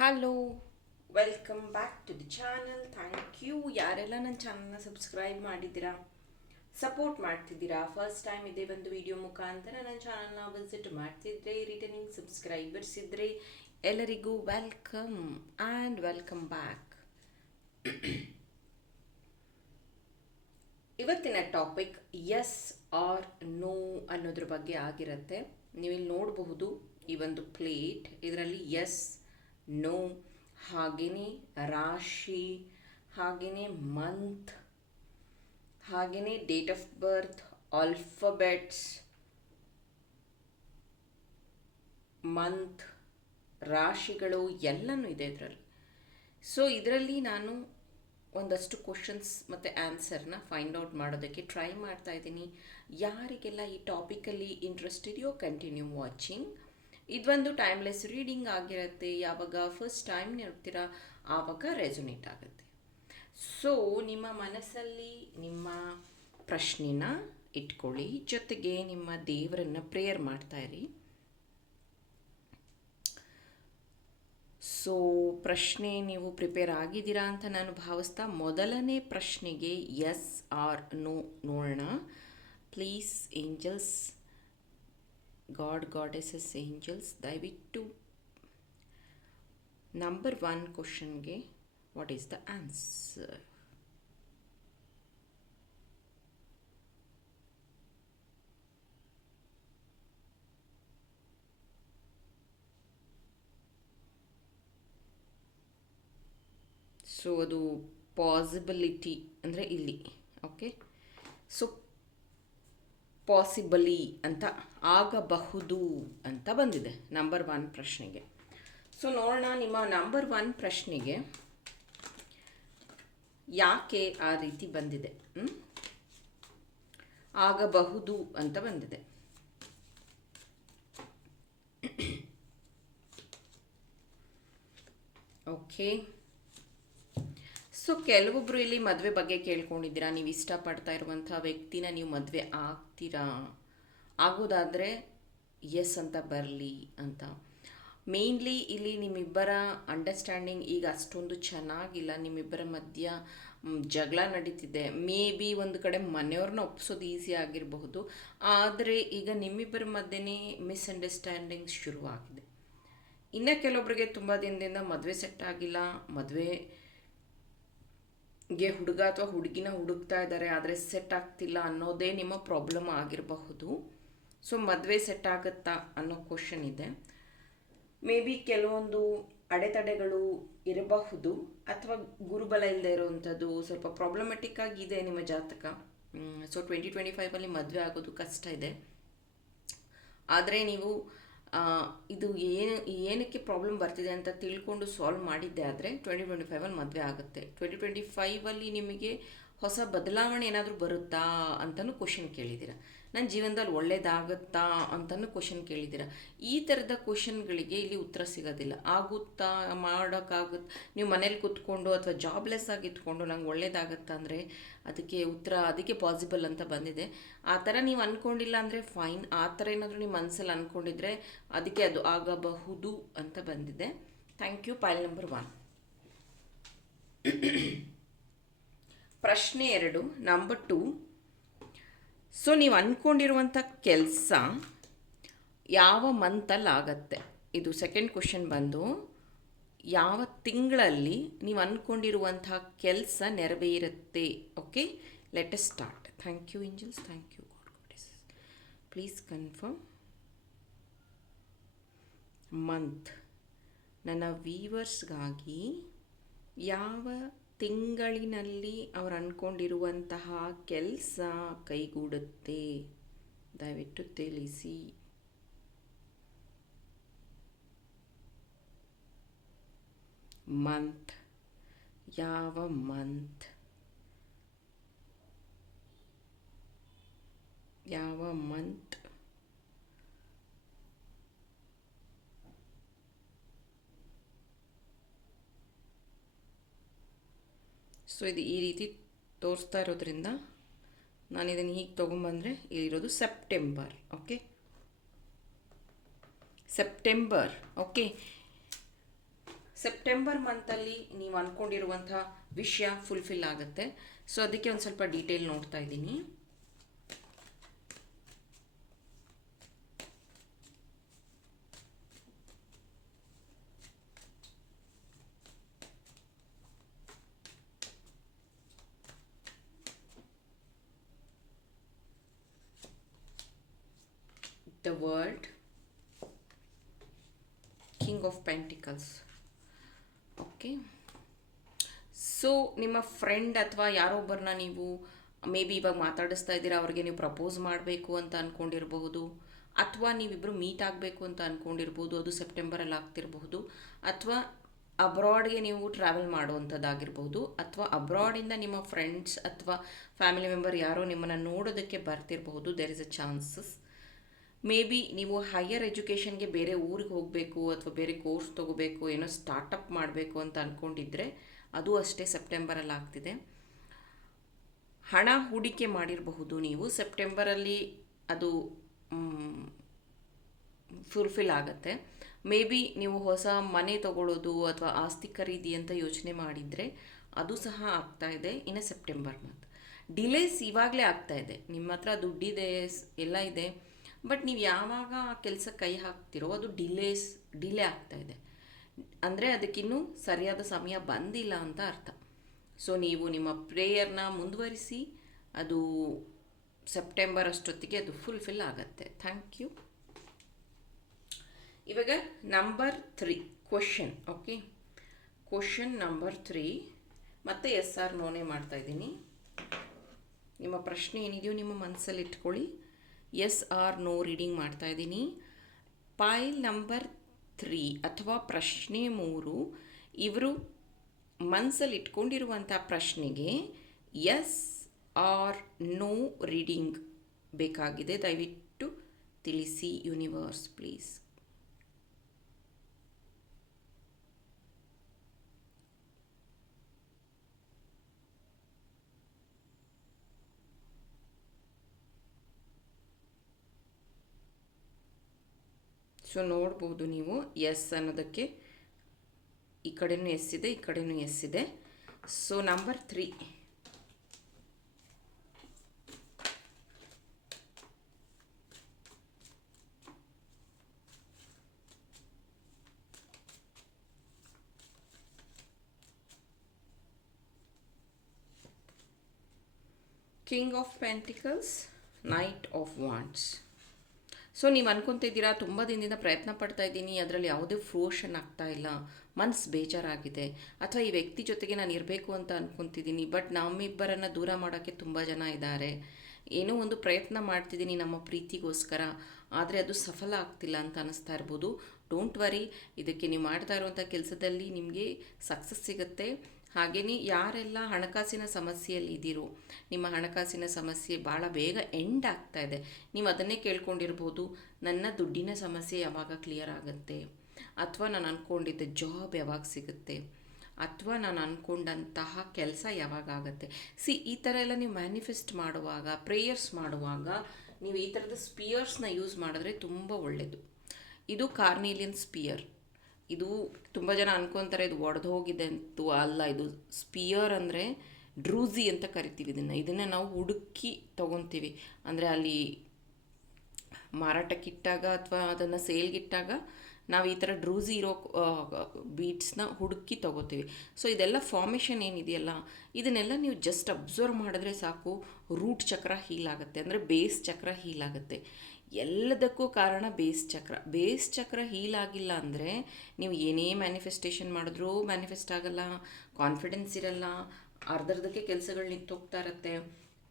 Hello welcome back to the channel thank you ಯಾರೆಲ್ಲ ನನ್ನ ಚಾನಲ್ನ ಸಬ್ಸ್ಕ್ರೈಬ್ ಮಾಡಿದ್ದೀರಾ? ಸಪೋರ್ಟ್ ಮಾಡ್ತಿದ್ದೀರಾ? ಫಸ್ಟ್ ಟೈಮ್ ಇದೆ ಒಂದು ವಿಡಿಯೋ ಮುಖಾಂತರ ನನ್ನ ಚಾನಲ್ನ ವಿಸಿಟ್ ಮಾಡ್ತಿದ್ರೆ ರಿಟರ್ನಿಂಗ್ ಸಬ್ಸ್ಕ್ರೈಬರ್ಸ್ ಇದ್ದರೆ ಎಲ್ಲರಿಗೂ ವೆಲ್ಕಮ್ ಆ್ಯಂಡ್ ವೆಲ್ಕಮ್ ಬ್ಯಾಕ್ ಇವತ್ತಿನ ಟಾಪಿಕ್ ಎಸ್ ಆರ್ ನೋ ಅನ್ನೋದ್ರ ಬಗ್ಗೆ ಆಗಿರುತ್ತೆ. ನೀವಿಲ್ಲಿ ನೋಡಬಹುದು ಈ ಒಂದು ಪ್ಲೇಟ್ ಇದರಲ್ಲಿ ಎಸ್ ನೋ ಹಾಗೆಯೇ ರಾಶಿ ಹಾಗೆಯೇ ಮಂತ್ ಹಾಗೆಯೇ date of birth, alphabets, month, ರಾಶಿಗಳು ಎಲ್ಲನೂ ಇದೆ ಇದರಲ್ಲಿ. ಸೊ ಇದರಲ್ಲಿ ನಾನು ಒಂದಷ್ಟು ಕ್ವಶನ್ಸ್ ಮತ್ತು ಆನ್ಸರ್ನ ಫೈಂಡ್ ಔಟ್ ಮಾಡೋದಕ್ಕೆ ಟ್ರೈ ಮಾಡ್ತಾ ಇದ್ದೀನಿ. ಯಾರಿಗೆಲ್ಲ ಈ ಟಾಪಿಕಲ್ಲಿ ಇಂಟ್ರೆಸ್ಟ್ ಇದೆಯೋ ಕಂಟಿನ್ಯೂ ವಾಚಿಂಗ್ ಇದೊಂದು ಟೈಮ್ಲೆಸ್ ರೀಡಿಂಗ್ ಆಗಿರುತ್ತೆ, ಯಾವಾಗ ಫಸ್ಟ್ ಟೈಮ್ ನೋಡ್ತೀರಾ, ಆವಾಗ ರೆಸೊನೇಟ್ ಆಗುತ್ತೆ. ಸೊ ನಿಮ್ಮ ಮನಸ್ಸಲ್ಲಿ ನಿಮ್ಮ ಪ್ರಶ್ನೆನ ಇಟ್ಕೊಳ್ಳಿ, ಜೊತೆಗೆ ನಿಮ್ಮ ದೇವರನ್ನು ಪ್ರೇಯರ್ ಮಾಡ್ತಾ ಇರಿ. ಸೊ ಪ್ರಶ್ನೆ ನೀವು ಪ್ರಿಪೇರ್ ಆಗಿದ್ದೀರಾ ಅಂತ ನಾನು ಭಾವಿಸ್ತಾ, ಮೊದಲನೇ ಪ್ರಶ್ನೆಗೆ ಎಸ್ ಆರ್ ನೋ ನೋಡೋಣ. Please angels god goddesses angels ದಯವಿಟ್ಟು ನಂಬರ್ ಒನ್ ಕ್ವಶನ್ಗೆ what is the answer so ಅದು ಪಾಸಿಬಿಲಿಟಿ ಅಂದರೆ ಇಲ್ಲಿ ಓಕೆ ಸೊ ಪಾಸಿಬಲಿ ಅಂತ ಆಗಬಹುದು ಅಂತ ಬಂದಿದೆ ನಂಬರ್ ಒನ್ ಪ್ರಶ್ನೆಗೆ. ಸೊ ನೋಡೋಣ ನಿಮ್ಮ ನಂಬರ್ ಒನ್ ಪ್ರಶ್ನೆಗೆ ಯಾಕೆ ಆ ರೀತಿ ಬಂದಿದೆ? ಆಗಬಹುದು ಅಂತ ಬಂದಿದೆ. ಓಕೆ ಸೊ ಕೆಲವೊಬ್ಬರು ಇಲ್ಲಿ ಮದುವೆ ಬಗ್ಗೆ ಕೇಳ್ಕೊಂಡಿದ್ದೀರಾ? ನೀವು ಇಷ್ಟಪಡ್ತಾ ಇರುವಂಥ ವ್ಯಕ್ತಿನ ನೀವು ಮದುವೆ ಆಗ್ತೀರಾ? ಆಗೋದಾದರೆ ಎಸ್ ಅಂತ ಬರಲಿ ಅಂತ. ಮೇಯ್ನ್ಲಿ ಇಲ್ಲಿ ನಿಮ್ಮಿಬ್ಬರ ಅಂಡರ್ಸ್ಟ್ಯಾಂಡಿಂಗ್ ಈಗ ಅಷ್ಟೊಂದು ಚೆನ್ನಾಗಿಲ್ಲ. ನಿಮ್ಮಿಬ್ಬರ ಮಧ್ಯ ಜಗಳ ನಡೀತಿದೆ. ಮೇ ಬಿ ಒಂದು ಕಡೆ ಮನೆಯವ್ರನ್ನ ಒಪ್ಸೋದು ಈಸಿ ಆಗಿರಬಹುದು. ಆದರೆ ಈಗ ನಿಮ್ಮಿಬ್ಬರ ಮಧ್ಯೆ ಮಿಸ್ಅಂಡರ್ಸ್ಟ್ಯಾಂಡಿಂಗ್ ಶುರುವಾಗಿದೆ. ಇನ್ನು ಕೆಲವೊಬ್ಬರಿಗೆ ತುಂಬ ದಿನದಿಂದ ಮದುವೆ ಸೆಟ್ ಆಗಿಲ್ಲ. ಮದುವೆ ಗೆ ಹುಡುಗ ಅಥವಾ ಹುಡುಗಿನ ಹುಡುಕ್ತಾ ಇದ್ದಾರೆ, ಆದರೆ ಸೆಟ್ ಆಗ್ತಿಲ್ಲ ಅನ್ನೋದೇ ನಿಮ್ಮ ಪ್ರಾಬ್ಲಮ್ ಆಗಿರಬಹುದು. ಸೊ ಮದುವೆ ಸೆಟ್ ಆಗುತ್ತಾ ಅನ್ನೋ ಕ್ವಶನ್ ಇದೆ. ಮೇ ಬಿ ಕೆಲವೊಂದು ಅಡೆತಡೆಗಳು ಇರಬಹುದು, ಅಥವಾ ಗುರುಬಲ ಇಲ್ಲದೆ ಇರುವಂಥದ್ದು ಸ್ವಲ್ಪ ಪ್ರಾಬ್ಲಮೆಟಿಕ್ ಆಗಿದೆ ನಿಮ್ಮ ಜಾತಕ. ಸೊ ಟ್ವೆಂಟಿ ಟ್ವೆಂಟಿ ಫೈವಲ್ಲಿ ಮದುವೆ ಆಗೋದು ಕಷ್ಟ ಇದೆ. ಆದರೆ ನೀವು ಇದು ಏನು, ಏನಕ್ಕೆ ಪ್ರಾಬ್ಲಮ್ ಬರ್ತಿದೆ ಅಂತ ತಿಳ್ಕೊಂಡು ಸಾಲ್ವ್ ಮಾಡಿದ್ದೆ ಆದರೆ ಟ್ವೆಂಟಿ ಟ್ವೆಂಟಿ ಫೈವಲ್ಲಿ ಮದುವೆ ಆಗುತ್ತೆ. ಟ್ವೆಂಟಿ ಟ್ವೆಂಟಿ ಫೈವಲ್ಲಿ ನಿಮಗೆ ಹೊಸ ಬದಲಾವಣೆ ಏನಾದರೂ ಬರುತ್ತಾ ಅಂತಲೂ ಕ್ವಶನ್ ಕೇಳಿದ್ದೀರ. ನನ್ನ ಜೀವನದಲ್ಲಿ ಒಳ್ಳೇದಾಗುತ್ತಾ ಅಂತಲೂ ಕ್ವಶನ್ ಕೇಳಿದ್ದೀರ. ಈ ಥರದ ಕ್ವಶನ್ಗಳಿಗೆ ಇಲ್ಲಿ ಉತ್ತರ ಸಿಗೋದಿಲ್ಲ. ಆಗುತ್ತಾ, ಮಾಡೋಕ್ಕಾಗುತ್ತೆ? ನೀವು ಮನೇಲಿ ಕೂತ್ಕೊಂಡು ಅಥವಾ ಜಾಬ್ಲೆಸ್ ಆಗಿ ಇಟ್ಕೊಂಡು ನಂಗೆ ಒಳ್ಳೇದಾಗುತ್ತಾ ಅಂದರೆ ಅದಕ್ಕೆ ಉತ್ತರ, ಅದಕ್ಕೆ ಪಾಸಿಬಲ್ ಅಂತ ಬಂದಿದೆ. ಆ ಥರ ನೀವು ಅಂದ್ಕೊಂಡಿಲ್ಲ ಅಂದರೆ ಫೈನ್ ಆ ಥರ ಏನಾದರೂ ನಿಮ್ಮ ಮನಸ್ಸಲ್ಲಿ ಅಂದ್ಕೊಂಡಿದ್ರೆ ಅದಕ್ಕೆ ಅದು ಆಗಬಹುದು ಅಂತ ಬಂದಿದೆ. Thank you pile number one ಪ್ರಶ್ನೆ ಎರಡು. ನಂಬರ್ ಟು ಸೊ ನೀವು ಅಂದ್ಕೊಂಡಿರುವಂಥ ಕೆಲಸ ಯಾವ ಮಂತಲ್ಲಿ ಆಗತ್ತೆ ಇದು ಸೆಕೆಂಡ್ ಕ್ವಶನ್ ಬಂದು, ಯಾವ ತಿಂಗಳಲ್ಲಿ ನೀವು ಅಂದ್ಕೊಂಡಿರುವಂಥ ಕೆಲಸ ನೆರವೇರುತ್ತೆ? Okay let's start thank you angels thank you please confirm month ನನ್ನ ವೀವರ್ಸ್ಗಾಗಿ ಯಾವ ತಿಂಗಳಿನಲ್ಲಿ ಅವ್ರು ಅಂದ್ಕೊಂಡಿರುವಂತಹ ಕೆಲಸ ಕೈಗೂಡುತ್ತೆ. ದಯವಿಟ್ಟು ತಿಳಿಸಿ. ಮಂತ್. ಯಾವ ಮಂತ್? ಯಾವ ಮಂತ್? ಸೊ ಇದು ಈ ರೀತಿ ತೋರಿಸ್ತಾ ಇರೋದ್ರಿಂದ ನಾನು ಇದನ್ನು ಹೀಗೆ ತೊಗೊಂಬಂದರೆ ಇಲ್ಲಿರೋದು September okay September okay September ಮಂತಲ್ಲಿ ನೀವು ಅಂದ್ಕೊಂಡಿರುವಂಥ ವಿಷಯ ಫುಲ್ಫಿಲ್ ಆಗುತ್ತೆ. ಸೊ ಅದಕ್ಕೆ ಒಂದು ಸ್ವಲ್ಪ ಡೀಟೇಲ್ ನೋಡ್ತಾ ಇದ್ದೀನಿ. World. King of pentacles. Okay so ನಿಮ್ಮ ಫ್ರೆಂಡ್ ಅಥವಾ ಯಾರೊಬ್ಬರನ್ನ ನೀವು ಮೇ ಬಿ ಇವಾಗ ಮಾತಾಡಿಸ್ತಾ ಇದ್ದೀರಾ, ಅವ್ರಿಗೆ ನೀವು ಪ್ರಪೋಸ್ ಮಾಡಬೇಕು ಅಂತ ಅಂದ್ಕೊಂಡಿರಬಹುದು ಅಥವಾ ನೀವಿಬ್ಬರು ಮೀಟ್ ಆಗಬೇಕು ಅಂತ ಅಂದ್ಕೊಂಡಿರ್ಬೋದು ಅದು ಸೆಪ್ಟೆಂಬರಲ್ಲಿ ಆಗ್ತಿರಬಹುದು. ಅಥವಾ ಅಬ್ರಾಡ್ಗೆ ನೀವು ಟ್ರಾವೆಲ್ ಮಾಡುವಂಥದ್ದಾಗಿರ್ಬೋದು ಅಥವಾ ಅಬ್ರಾಡಿಂದ ನಿಮ್ಮ ಫ್ರೆಂಡ್ಸ್ ಅಥವಾ ಫ್ಯಾಮಿಲಿ ಮೆಂಬರ್ ಯಾರೋ ನಿಮ್ಮನ್ನು ನೋಡೋದಕ್ಕೆ ಬರ್ತಿರಬಹುದು. There is a chances maybe ನೀವು ಹೈಯರ್ ಎಜುಕೇಷನ್ಗೆ ಬೇರೆ ಊರಿಗೆ ಹೋಗಬೇಕು ಅಥವಾ ಬೇರೆ ಕೋರ್ಸ್ ತೊಗೋಬೇಕು, ಏನೋ ಸ್ಟಾರ್ಟಪ್ ಮಾಡಬೇಕು ಅಂತ ಅಂದ್ಕೊಂಡಿದ್ರೆ ಅದು ಅಷ್ಟೇ ಸೆಪ್ಟೆಂಬರಲ್ಲಿ ಆಗ್ತಿದೆ. ಹಣ ಹೂಡಿಕೆ ಮಾಡಿರಬಹುದು ನೀವು ಸೆಪ್ಟೆಂಬರಲ್ಲಿ ಅದು ಫುಲ್ಫಿಲ್ ಆಗುತ್ತೆ. ಮೇ ಬಿ ನೀವು ಹೊಸ ಮನೆ ತಗೊಳ್ಳೋದು ಅಥವಾ ಆಸ್ತಿ ಖರೀದಿ ಅಂತ ಯೋಚನೆ ಮಾಡಿದರೆ ಅದು ಸಹ ಆಗ್ತಾ ಇದೆ ಇನ್ನು ಸೆಪ್ಟೆಂಬರ್ ಮಂತ್ ಡಿಲೇಸ್ ಇವಾಗಲೇ ಆಗ್ತಾ ಇದೆ. ನಿಮ್ಮ ಹತ್ರ ದುಡ್ಡಿದೆ, ಎಲ್ಲ ಇದೆ. ಬಟ್ ನೀವು ಯಾವಾಗ ಆ ಕೆಲಸ ಕೈ ಹಾಕ್ತಿರೋ ಅದು ಡಿಲೇಸ್, ಡಿಲೇ ಆಗ್ತಾ ಇದೆ. ಅಂದರೆ ಅದಕ್ಕಿನ್ನೂ ಸರಿಯಾದ ಸಮಯ ಬಂದಿಲ್ಲ ಅಂತ ಅರ್ಥ. ಸೊ ನೀವು ನಿಮ್ಮ ಪ್ರೇಯರ್ನ ಮುಂದುವರಿಸಿ, ಅದು ಸೆಪ್ಟೆಂಬರ್ ಅಷ್ಟೊತ್ತಿಗೆ ಅದು ಫುಲ್ಫಿಲ್ ಆಗುತ್ತೆ. ಥ್ಯಾಂಕ್ ಯು ಇವಾಗ number three question okay question number three ಮತ್ತೆ ಎಸ್ ಆರ್ ನೋನೆ ಮಾಡ್ತಾ ಇದ್ದೀನಿ. ನಿಮ್ಮ ಪ್ರಶ್ನೆ ಏನಿದೆಯೋ ನಿಮ್ಮ ಮನಸ್ಸಲ್ಲಿ ಇಟ್ಕೊಳ್ಳಿ. ಎಸ್ ಆರ್ ನೋ ರೀಡಿಂಗ್ ಮಾಡ್ತಾ ಇದ್ದೀನಿ. ಪೈಲ್ ನಂಬರ್ ತ್ರೀ ಅಥವಾ ಪ್ರಶ್ನೆ ಮೂರು, ಇವರು ಮನಸ್ಸಲ್ಲಿ ಇಟ್ಕೊಂಡಿರುವಂಥ ಪ್ರಶ್ನೆಗೆ ಎಸ್ ಆರ್ ನೋ ರೀಡಿಂಗ್ ಬೇಕಾಗಿದೆ. ದಯವಿಟ್ಟು ತಿಳಿಸಿ ಯೂನಿವರ್ಸ್ ಪ್ಲೀಸ್ ಸೊ ನೋಡ್ಬೋದು ನೀವು ಎಸ್ ಅನ್ನೋದಕ್ಕೆ. ಈ ಕಡೆಯೂ ಎಸ್ ಇದೆ, ಈ ಕಡೆಯೂ ಎಸ್ ಇದೆ. So number three king of pentacles knight of wands so ನೀವು ಅನ್ಕೊತಿದ್ದೀರಾ ತುಂಬ ದಿನದಿಂದ ಪ್ರಯತ್ನ ಪಡ್ತಾ ಇದ್ದೀನಿ. ಅದರಲ್ಲಿ ಯಾವುದೇ ಫ್ರೋಷನ್ ಆಗ್ತಾ ಇಲ್ಲ. ಮನ್ಸು ಬೇಜಾರಾಗಿದೆ. ಅಥವಾ ಈ ವ್ಯಕ್ತಿ ಜೊತೆಗೆ ನಾನು ಇರಬೇಕು ಅಂತ ಅನ್ಕೊತಿದ್ದೀನಿ. ಬಟ್ ನಮ್ಮಿಬ್ಬರನ್ನು ದೂರ ಮಾಡೋಕ್ಕೆ ತುಂಬ ಜನ ಇದ್ದಾರೆ. ಏನೋ ಒಂದು ಪ್ರಯತ್ನ ಮಾಡ್ತಿದ್ದೀನಿ ನಮ್ಮ ಪ್ರೀತಿಗೋಸ್ಕರ. ಆದರೆ ಅದು ಸಫಲ ಆಗ್ತಿಲ್ಲ ಅಂತ ಅನ್ನಿಸ್ತಾ ಇರ್ಬೋದು. ಡೋಂಟ್ ವರಿ ಇದಕ್ಕೆ ನೀವು ಮಾಡ್ತಾ ಇರುವಂಥ ಕೆಲಸದಲ್ಲಿ ನಿಮಗೆ ಸಕ್ಸಸ್ ಸಿಗುತ್ತೆ. ಹಾಗೆಯೇ ಯಾರೆಲ್ಲ ಹಣಕಾಸಿನ ಸಮಸ್ಯೆಯಲ್ಲಿ ಇದ್ದೀರೋ, ನಿಮ್ಮ ಹಣಕಾಸಿನ ಸಮಸ್ಯೆ ಭಾಳ ಬೇಗ ಎಂಡ್ ಆಗ್ತಾ ಇದೆ. ನೀವು ಅದನ್ನೇ ಕೇಳ್ಕೊಂಡಿರ್ಬೋದು. ನನ್ನ ದುಡ್ಡಿನ ಸಮಸ್ಯೆ ಯಾವಾಗ ಕ್ಲಿಯರ್ ಆಗುತ್ತೆ? ಅಥವಾ ನಾನು ಅಂದ್ಕೊಂಡಿದ್ದ ಜಾಬ್ ಯಾವಾಗ ಸಿಗುತ್ತೆ? ಅಥವಾ ನಾನು ಅಂದ್ಕೊಂಡಂತಹ ಕೆಲಸ ಯಾವಾಗ ಆಗುತ್ತೆ? ಸಿ ಈ ಥರ ಎಲ್ಲ ನೀವು ಮ್ಯಾನಿಫೆಸ್ಟ್ ಮಾಡುವಾಗ ಪ್ರೇಯರ್ಸ್ ಮಾಡುವಾಗ, ನೀವು ಈ ಥರದ ಸ್ಪಿಯರ್ಸ್ನ ಯೂಸ್ ಮಾಡಿದ್ರೆ ತುಂಬ ಒಳ್ಳೆಯದು ಇದು ಕಾರ್ನೇಲಿಯನ್ ಸ್ಪಿಯರ್ ಇದು ತುಂಬ ಜನ ಅನ್ಕೊತಾರೆ ಇದು ಒಡೆದು ಹೋಗಿದೆ ಅಂತೂ ಅಲ್ಲ, ಇದು ಸ್ಪಿಯರ್ ಅಂದರೆ ಡ್ರೂಸಿ ಅಂತ ಕರಿತೀವಿ ಇದನ್ನು. ಇದನ್ನು ನಾವು ಹುಡುಕಿ ತೊಗೊತೀವಿ. ಅಂದರೆ ಅಲ್ಲಿ ಮಾರಾಟಕ್ಕಿಟ್ಟಾಗ ಅಥವಾ ಅದನ್ನು ಸೇಲ್ಗಿಟ್ಟಾಗ ನಾವು ಈ ಥರ ಡ್ರೂಸಿ ಇರೋ ಬೀಟ್ಸ್ನ ಹುಡುಕಿ ತೊಗೋತೀವಿ. ಸೊ ಇದೆಲ್ಲ ಫಾರ್ಮೇಷನ್ ಏನಿದೆಯಲ್ಲ, ಇದನ್ನೆಲ್ಲ ನೀವು ಜಸ್ಟ್ ಅಬ್ಸರ್ವ್ ಮಾಡಿದ್ರೆ ಸಾಕು ರೂಟ್ ಚಕ್ರ ಹೀಲ್ ಆಗುತ್ತೆ. ಅಂದರೆ ಬೇಸ್ ಚಕ್ರ ಹೀಲ್ ಆಗುತ್ತೆ. ಎಲ್ಲದಕ್ಕೂ ಕಾರಣ ಬೇಸ್ ಚಕ್ರ. ಬೇಸ್ ಚಕ್ರ ಹೀಲ್ ಆಗಿಲ್ಲ ಅಂದರೆ ನೀವು ಏನೇ ಮ್ಯಾನಿಫೆಸ್ಟೇಷನ್ ಮಾಡಿದ್ರೂ ಮ್ಯಾನಿಫೆಸ್ಟ್ ಆಗಲ್ಲ ಕಾನ್ಫಿಡೆನ್ಸ್ ಇರಲ್ಲ, ಅರ್ಧರ್ಧಕ್ಕೆ ಕೆಲಸಗಳು ನಿಂತೋಗ್ತಾ ಇರುತ್ತೆ.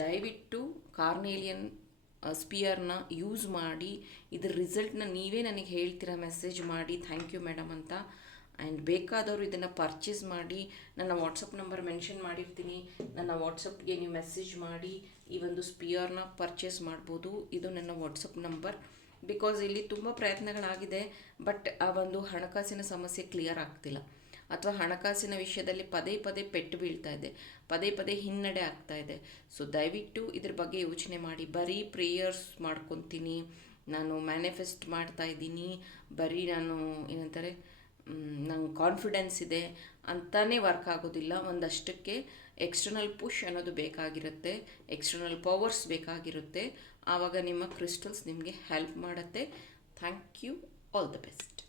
ದಯವಿಟ್ಟು ಕಾರ್ನೇಲಿಯನ್ ಸ್ಪಿಯರ್ನ ಯೂಸ್ ಮಾಡಿ, ಇದ್ರ ರಿಸಲ್ಟ್ನ ನೀವೇ ನನಗೆ ಹೇಳ್ತೀರಾ ಮೆಸೇಜ್ ಮಾಡಿ ಥ್ಯಾಂಕ್ ಯು ಮೇಡಮ್ ಅಂತ ಆ್ಯಂಡ್ ಬೇಕಾದವರು ಇದನ್ನು ಪರ್ಚೇಸ್ ಮಾಡಿ, ನನ್ನ ವಾಟ್ಸಪ್ ನಂಬರ್ ಮೆನ್ಷನ್ ಮಾಡಿರ್ತೀನಿ. ನನ್ನ ವಾಟ್ಸಪ್ಗೆ ನೀವು ಮೆಸೇಜ್ ಮಾಡಿ, ಈ ಒಂದು ಸ್ಪಿಯರ್ನ ಪರ್ಚೇಸ್ ಮಾಡ್ಬೋದು. ಇದು ನನ್ನ ವಾಟ್ಸಪ್ ನಂಬರ್ ಬಿಕಾಸ್ ಇಲ್ಲಿ ತುಂಬ ಪ್ರಯತ್ನಗಳಾಗಿದೆ ಬಟ್ ಆ ಒಂದು ಹಣಕಾಸಿನ ಸಮಸ್ಯೆ ಕ್ಲಿಯರ್ ಆಗ್ತಿಲ್ಲ. ಅಥವಾ ಹಣಕಾಸಿನ ವಿಷಯದಲ್ಲಿ ಪದೇ ಪದೇ ಪೆಟ್ಟು ಬೀಳ್ತಾ ಇದೆ. ಪದೇ ಪದೇ ಹಿನ್ನಡೆ ಆಗ್ತಾ ಇದೆ. ಸೊ ದಯವಿಟ್ಟು ಇದ್ರ ಬಗ್ಗೆ ಯೋಚನೆ ಮಾಡಿ. ಬರೀ ಪ್ರೇಯರ್ಸ್ ಮಾಡ್ಕೊತೀನಿ. ನಾನು ಮ್ಯಾನಿಫೆಸ್ಟ್ ಮಾಡ್ತಾ ಇದ್ದೀನಿ. ಬರೀ ನಾನು ಏನಂತಾರೆ ನಂಗೆ ಕಾನ್ಫಿಡೆನ್ಸ್ ಇದೆ ಅಂತಲೇ ವರ್ಕ್ ಆಗೋದಿಲ್ಲ. ಒಂದಷ್ಟಕ್ಕೆ ಎಕ್ಸ್ಟರ್ನಲ್ ಪುಷ್ ಅನ್ನೋದು ಬೇಕಾಗಿರುತ್ತೆ. ಎಕ್ಸ್ಟರ್ನಲ್ ಪವರ್ಸ್ ಬೇಕಾಗಿರುತ್ತೆ. ಆವಾಗ ನಿಮ್ಮ ಕ್ರಿಸ್ಟಲ್ಸ್ ನಿಮಗೆ ಹೆಲ್ಪ್ ಮಾಡುತ್ತೆ. Thank you all the best